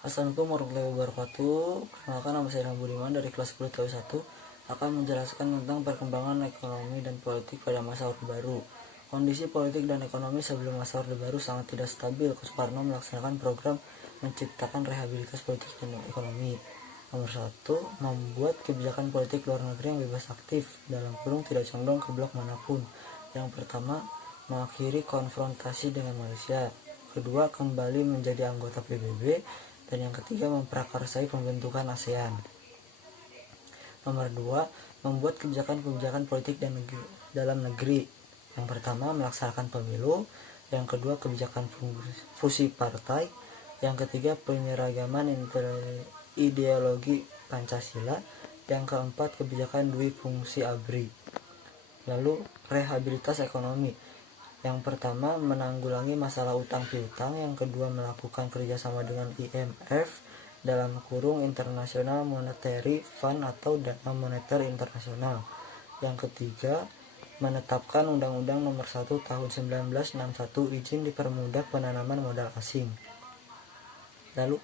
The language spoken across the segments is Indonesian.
Assalamualaikum warahmatullahi wabarakatuh. Perkenalkan, nama saya Budiman dari kelas 10 TU 1 akan menjelaskan tentang perkembangan ekonomi dan politik pada masa Orde Baru. Kondisi politik dan ekonomi sebelum masa Orde Baru sangat tidak stabil. Soekarno melaksanakan program menciptakan rehabilitas politik dan ekonomi. Nomor 1, membuat kebijakan politik luar negeri yang bebas aktif, dalam kurung tidak condong ke blok manapun. Yang pertama, mengakhiri konfrontasi dengan Malaysia. Kedua, kembali menjadi anggota PBB. Dan yang ketiga, memprakarsai pembentukan ASEAN. Nomor 2, membuat kebijakan-kebijakan politik dan dalam negeri. Yang pertama, melaksanakan pemilu. Yang kedua, kebijakan fusi partai. Yang ketiga, penyeragaman ideologi Pancasila. Yang keempat, kebijakan dwi fungsi ABRI. Lalu, rehabilitas ekonomi. Yang pertama, menanggulangi masalah utang piutang. Yang kedua, melakukan kerjasama dengan IMF dalam kurung International Monetary Fund atau Dana Moneter Internasional. Yang ketiga, menetapkan Undang-Undang Nomor 1 Tahun 1961 izin dipermudah penanaman modal asing. Lalu,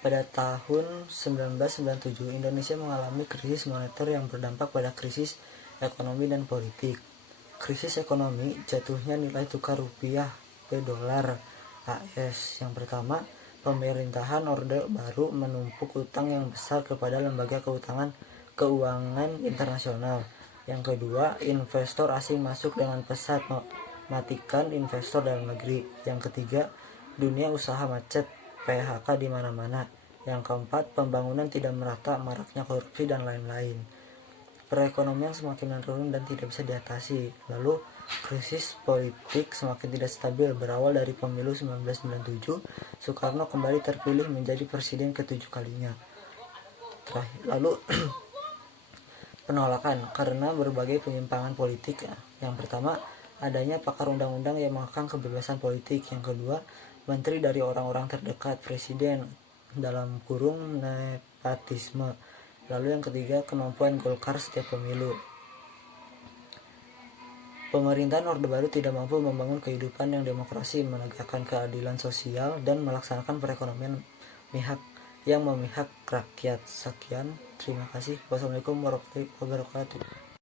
pada tahun 1997 Indonesia mengalami krisis moneter yang berdampak pada krisis ekonomi dan politik. Krisis ekonomi, jatuhnya nilai tukar rupiah ke dolar AS. Yang pertama, pemerintahan Orde Baru menumpuk utang yang besar kepada lembaga keuangan internasional. Yang kedua, investor asing masuk dengan pesat mematikan investor dalam negeri. Yang ketiga, dunia usaha macet, PHK di mana-mana. Yang keempat, pembangunan tidak merata, maraknya korupsi dan lain-lain. Perekonomian semakin menurun dan tidak bisa diatasi. Lalu, krisis politik semakin tidak stabil. Berawal dari pemilu 1997, Soekarno kembali terpilih menjadi presiden ke-7 kalinya. Lalu, penolakan karena berbagai penyimpangan politik. Yang pertama, adanya pakar undang-undang yang mengekang kebebasan politik. Yang kedua, menteri dari orang-orang terdekat presiden dalam kurung nepotisme. Lalu yang ketiga, kemampuan Golkar setiap pemilu. Pemerintahan Orde Baru tidak mampu membangun kehidupan yang demokrasi, menegakkan keadilan sosial, dan melaksanakan perekonomian yang memihak rakyat. Sekian, terima kasih. Wassalamualaikum warahmatullahi wabarakatuh.